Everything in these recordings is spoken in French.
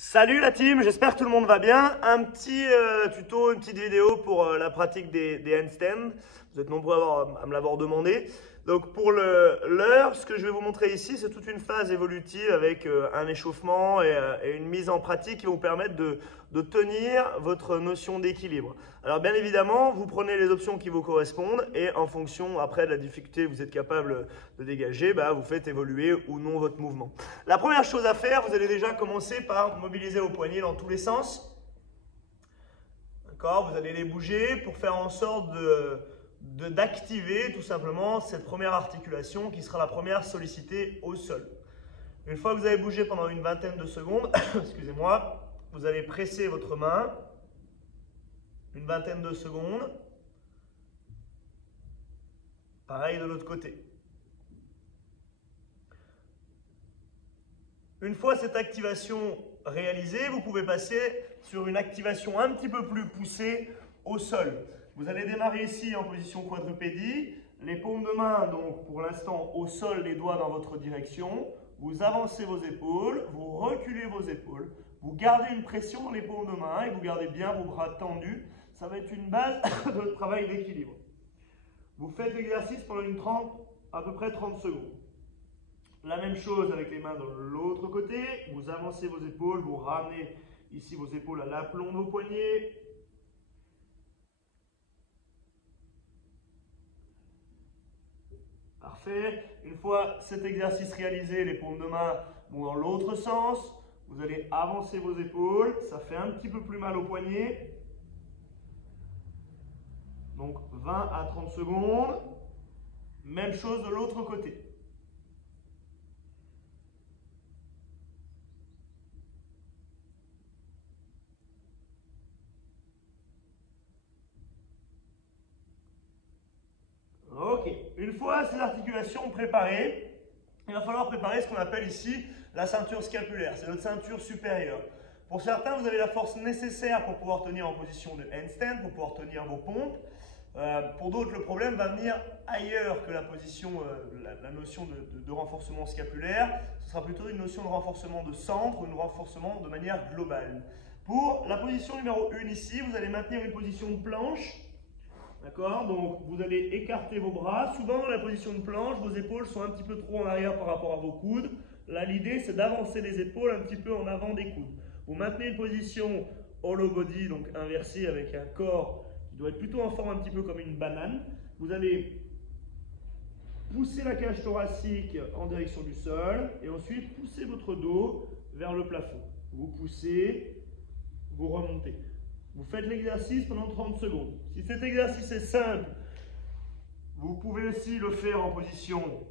Salut la team, j'espère que tout le monde va bien. Un petit tuto, une petite vidéo pour la pratique des handstands. Vous êtes nombreux à me l'avoir demandé. Donc pour l'heure, ce que je vais vous montrer ici, c'est toute une phase évolutive avec un échauffement et une mise en pratique qui vont vous permettre de tenir votre notion d'équilibre. Alors bien évidemment, vous prenez les options qui vous correspondent et en fonction après de la difficulté que vous êtes capable de dégager, vous faites évoluer ou non votre mouvement. La première chose à faire, vous allez déjà commencer par mobiliser vos poignets dans tous les sens. D'accord, vous allez les bouger pour faire en sorte d'activer tout simplement cette première articulation qui sera la première sollicitée au sol. Une fois que vous avez bougé pendant une vingtaine de secondes, excusez-moi, vous allez presser votre main une vingtaine de secondes. Pareil de l'autre côté. Une fois cette activation réalisée, vous pouvez passer sur une activation un petit peu plus poussée au sol. Vous allez démarrer ici en position quadrupédie, les paumes de main, donc pour l'instant au sol, les doigts dans votre direction. Vous avancez vos épaules, vous reculez vos épaules, vous gardez une pression dans les paumes de main et vous gardez bien vos bras tendus. Ça va être une base de travail d'équilibre. Vous faites l'exercice pendant à peu près 30 secondes. La même chose avec les mains de l'autre côté. Vous avancez vos épaules, vous ramenez ici vos épaules à l'aplomb de vos poignets. Parfait. Une fois cet exercice réalisé, les paumes de main vont dans l'autre sens. Vous allez avancer vos épaules. Ça fait un petit peu plus mal aux poignets. Donc 20 à 30 secondes. Même chose de l'autre côté. Ok, une fois ces articulations préparées, il va falloir préparer ce qu'on appelle ici la ceinture scapulaire. C'est notre ceinture supérieure. Pour certains, vous avez la force nécessaire pour pouvoir tenir en position de handstand, pour pouvoir tenir vos pompes. Pour d'autres, le problème va venir ailleurs que la position, la notion de renforcement scapulaire. Ce sera plutôt une notion de renforcement de centre ou de renforcement de manière globale. Pour la position numéro 1 ici, vous allez maintenir une position de planche. D'accord? Donc, vous allez écarter vos bras. Souvent, dans la position de planche, vos épaules sont un petit peu trop en arrière par rapport à vos coudes. Là, l'idée, c'est d'avancer les épaules un petit peu en avant des coudes. Vous maintenez une position hollow body, donc inversée avec un corps qui doit être plutôt en forme un petit peu comme une banane. Vous allez pousser la cage thoracique en direction du sol et ensuite pousser votre dos vers le plafond. Vous poussez, vous remontez. Vous faites l'exercice pendant 30 secondes. Si cet exercice est simple, vous pouvez aussi le faire en position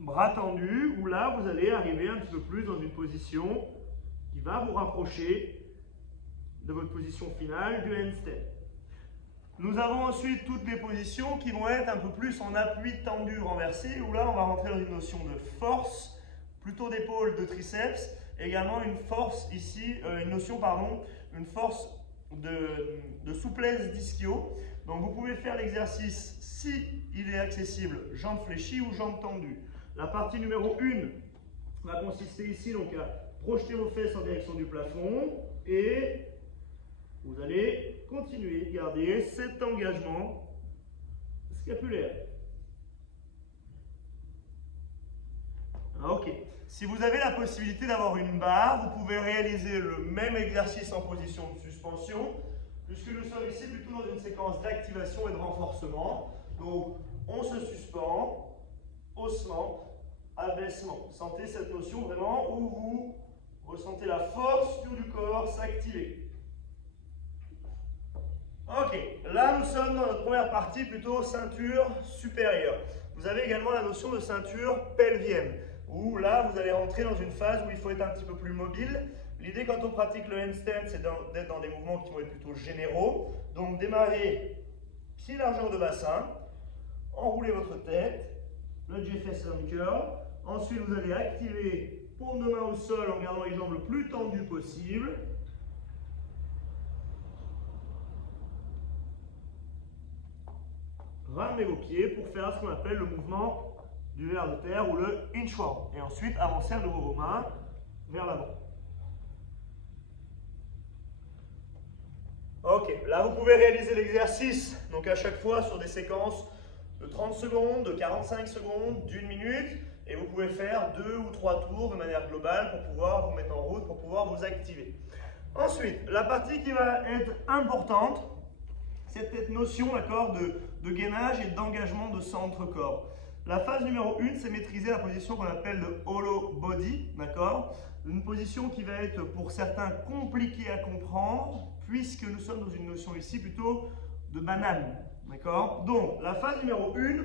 bras tendus, où là, vous allez arriver un petit peu plus dans une position qui va vous rapprocher de votre position finale du handstand. Nous avons ensuite toutes les positions qui vont être un peu plus en appui tendu renversé, où là, on va rentrer dans une notion de force, plutôt d'épaule, de triceps, également une force ici, une force de souplesse d'ischio. Donc vous pouvez faire l'exercice si il est accessible, jambes fléchies ou jambes tendues. La partie numéro 1 va consister ici donc à projeter vos fesses en direction du plafond et vous allez continuer, garder cet engagement scapulaire. Ok. Si vous avez la possibilité d'avoir une barre, vous pouvez réaliser le même exercice en position de suspension, puisque nous sommes ici plutôt dans une séquence d'activation et de renforcement. Donc, on se suspend, haussement, abaissement. Sentez cette notion vraiment où vous ressentez la force du corps s'activer. Ok, là nous sommes dans notre première partie plutôt ceinture supérieure. Vous avez également la notion de ceinture pelvienne, où là vous allez rentrer dans une phase où il faut être un petit peu plus mobile. L'idée quand on pratique le handstand, c'est d'être dans des mouvements qui vont être plutôt généraux. Donc démarrez pied largeur de bassin, enroulez votre tête, le Jefferson curl. Ensuite vous allez activer paume de main au sol en gardant les jambes le plus tendues possible. Ramenez vos pieds pour faire ce qu'on appelle le mouvement du du ver de terre ou le inchworm. Et ensuite, avancez à nouveau vos mains vers l'avant. Ok, là vous pouvez réaliser l'exercice, donc à chaque fois sur des séquences de 30 secondes, de 45 secondes, d'1 minute, et vous pouvez faire 2 ou 3 tours de manière globale pour pouvoir vous mettre en route, pour pouvoir vous activer. Ensuite, la partie qui va être importante, c'est cette notion de gainage et d'engagement de centre-corps. La phase numéro 1, c'est maîtriser la position qu'on appelle le hollow body, d'accord? Une position qui va être pour certains compliquée à comprendre, puisque nous sommes dans une notion ici plutôt de banane, d'accord? Donc, la phase numéro 1,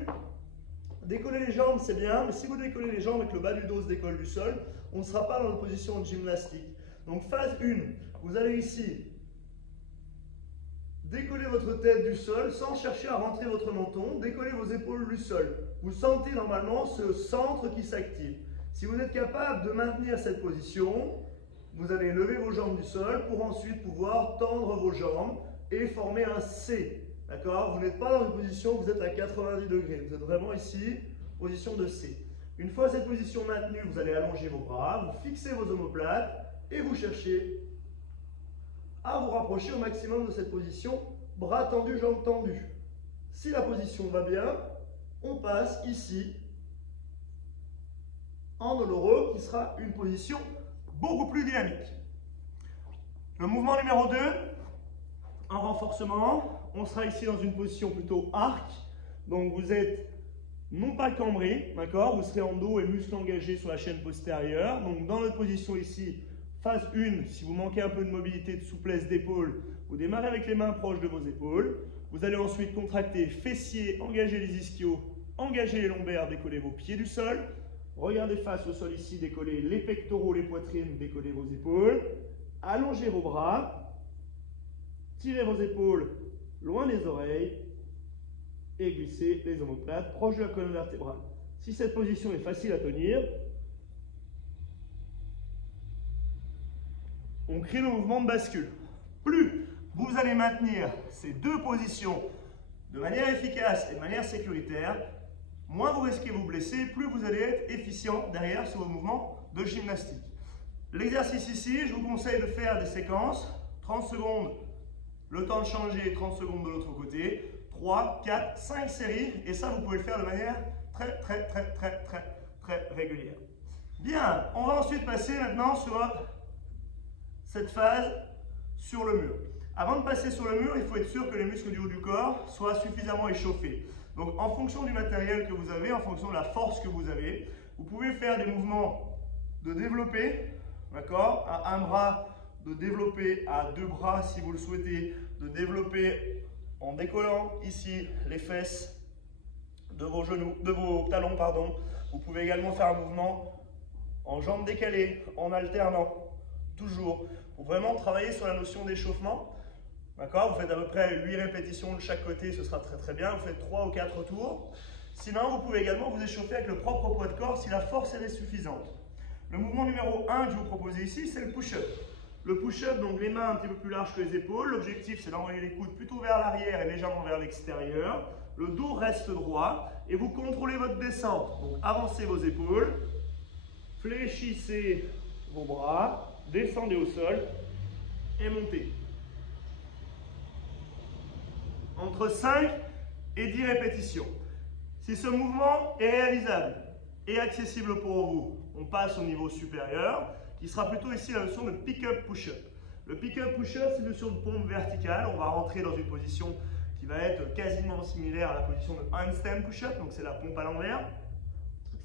décoller les jambes, c'est bien, mais si vous décollez les jambes et que le bas du dos se décolle du sol, on ne sera pas dans une position de gymnastique. Donc, phase 1, vous allez ici décoller votre tête du sol sans chercher à rentrer votre menton, décoller vos épaules du sol. Vous sentez normalement ce centre qui s'active. Si vous êtes capable de maintenir cette position, vous allez lever vos jambes du sol pour ensuite pouvoir tendre vos jambes et former un C. D'accord? Vous n'êtes pas dans une position où vous êtes à 90 degrés. Vous êtes vraiment ici, position de C. Une fois cette position maintenue, vous allez allonger vos bras, vous fixez vos omoplates et vous cherchez à vous rapprocher au maximum de cette position, bras tendus, jambes tendues. Si la position va bien, on passe ici en Oloro, qui sera une position beaucoup plus dynamique. Le mouvement numéro 2, en renforcement, on sera ici dans une position plutôt arc. Donc vous êtes non pas cambré, d'accord? Vous serez en dos et muscles engagés sur la chaîne postérieure. Donc dans notre position ici, phase 1, si vous manquez un peu de mobilité, de souplesse d'épaule, vous démarrez avec les mains proches de vos épaules. Vous allez ensuite contracter fessiers, engager les ischios, engager les lombaires, décoller vos pieds du sol. Regardez face au sol ici, décollez les pectoraux, les poitrines, décollez vos épaules. Allongez vos bras, tirez vos épaules loin des oreilles et glissez les omoplates proches de la colonne vertébrale. Si cette position est facile à tenir, on crée le mouvement de bascule. Plus vous allez maintenir ces deux positions de manière efficace et de manière sécuritaire, moins vous risquez de vous blesser, plus vous allez être efficient derrière sur vos mouvements de gymnastique. L'exercice ici, je vous conseille de faire des séquences, 30 secondes, le temps de changer, 30 secondes de l'autre côté, 3, 4, 5 séries, et ça vous pouvez le faire de manière très régulière. Bien, on va ensuite passer maintenant sur cette phase sur le mur. Avant de passer sur le mur, il faut être sûr que les muscles du haut du corps soient suffisamment échauffés. Donc en fonction du matériel que vous avez, en fonction de la force que vous avez, vous pouvez faire des mouvements de développé, d'accord, à un bras, de développer à deux bras si vous le souhaitez, de développer en décollant ici les fesses de vos genoux, de vos talons, pardon. Vous pouvez également faire un mouvement en jambes décalées, en alternant, toujours, pour vraiment travailler sur la notion d'échauffement. D'accord? Vous faites à peu près 8 répétitions de chaque côté, ce sera très bien. Vous faites 3 ou 4 tours. Sinon, vous pouvez également vous échauffer avec le propre poids de corps si la force elle est suffisante. Le mouvement numéro 1 que je vous propose ici, c'est le push-up. Le push-up, donc les mains un petit peu plus larges que les épaules. L'objectif, c'est d'envoyer les coudes plutôt vers l'arrière et légèrement vers l'extérieur. Le dos reste droit et vous contrôlez votre descente. Donc avancez vos épaules, fléchissez vos bras, descendez au sol et montez. Entre 5 et 10 répétitions. Si ce mouvement est réalisable et accessible pour vous, on passe au niveau supérieur, qui sera plutôt ici la notion de pick-up push-up. Le pick-up push-up, c'est une notion de pompe verticale. On va rentrer dans une position qui va être quasiment similaire à la position de handstand push-up, donc c'est la pompe à l'envers.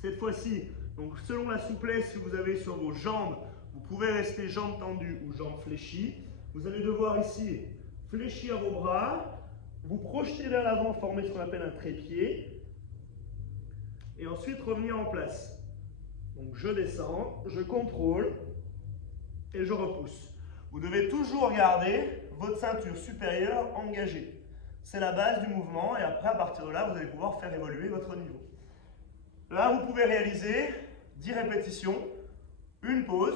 Cette fois-ci, donc selon la souplesse que vous avez sur vos jambes, vous pouvez rester jambes tendues ou jambes fléchies. Vous allez devoir ici fléchir vos bras, vous projeter vers l'avant, former ce qu'on appelle un trépied, et ensuite revenir en place. Donc je descends, je contrôle et je repousse. Vous devez toujours garder votre ceinture supérieure engagée. C'est la base du mouvement et après à partir de là, vous allez pouvoir faire évoluer votre niveau. Là, vous pouvez réaliser 10 répétitions, une pause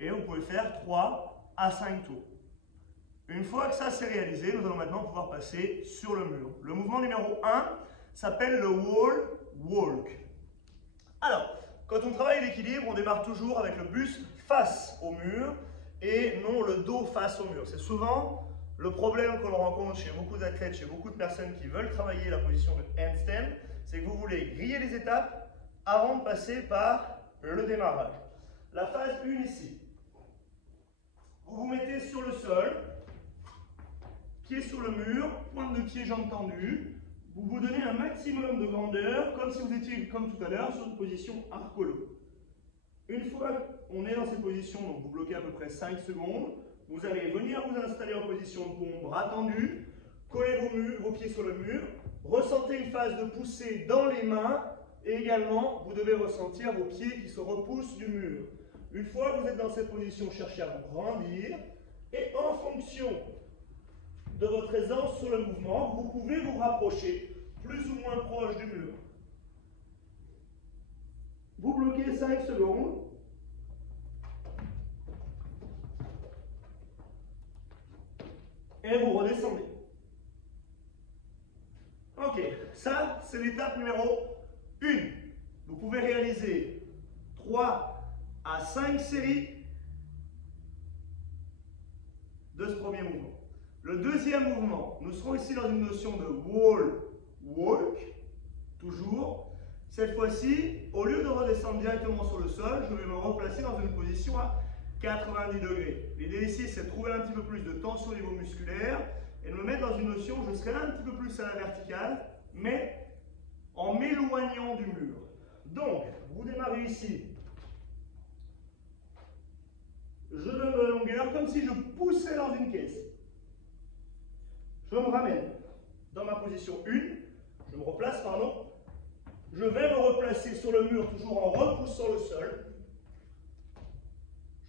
et vous pouvez faire 3 à 5 tours. Une fois que ça c'est réalisé, nous allons maintenant pouvoir passer sur le mur. Le mouvement numéro 1 s'appelle le wall walk. Alors, quand on travaille l'équilibre, on démarre toujours avec le buste face au mur et non le dos face au mur. C'est souvent le problème que l'on rencontre chez beaucoup d'athlètes, chez beaucoup de personnes qui veulent travailler la position de handstand, c'est que vous voulez griller les étapes avant de passer par le démarrage. La phase 1 ici. Vous vous mettez sur le sol, pied sur le mur, pointe de pied, jambes tendues. Vous vous donnez un maximum de grandeur, comme si vous étiez, comme tout à l'heure, sur une position arcolo. Une fois qu'on est dans cette position, donc vous bloquez à peu près 5 secondes, vous allez venir vous installer en position de pompe, bras tendus, coller vos pieds sur le mur, ressentez une phase de poussée dans les mains, et également, vous devez ressentir vos pieds qui se repoussent du mur. Une fois que vous êtes dans cette position, cherchez à vous grandir, et en fonction de votre aisance sur le mouvement, vous pouvez vous rapprocher plus ou moins proche du mur. Vous bloquez 5 secondes. Et vous redescendez. Ok, ça c'est l'étape numéro 1. Vous pouvez réaliser 3 à 5 séries de ce premier mouvement. Le deuxième mouvement, nous serons ici dans une notion de wall walk, toujours. Cette fois-ci, au lieu de redescendre directement sur le sol, je vais me replacer dans une position à 90 degrés. L'idée ici, c'est de trouver un petit peu plus de tension au niveau musculaire et de me mettre dans une notion où je serai un petit peu plus à la verticale, mais en m'éloignant du mur. Donc, vous démarrez ici. Je donne de la longueur comme si je poussais dans une caisse. Je me ramène dans ma position 1. Je me replace, pardon. Je vais me replacer sur le mur, toujours en repoussant le sol.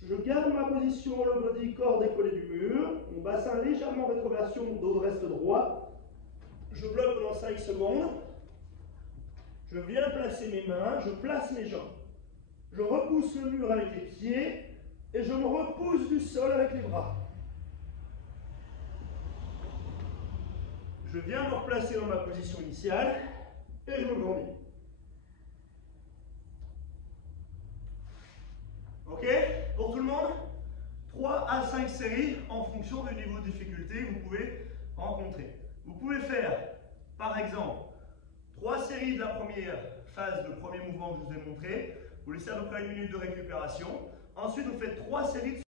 Je garde ma position, le body corps décollé du mur. Mon bassin légèrement rétroversion, mon dos reste droit. Je bloque pendant 5 secondes. Je viens placer mes mains, je place mes jambes. Je repousse le mur avec les pieds et je me repousse du sol avec les bras. Je viens me replacer dans ma position initiale et je me grandis. Ok? Pour tout le monde? 3 à 5 séries en fonction du niveau de difficulté que vous pouvez rencontrer. Vous pouvez faire, par exemple, 3 séries de la première phase de premier mouvement que je vous ai montré. Vous laissez à peu près 1 minute de récupération. Ensuite, vous faites 3 séries de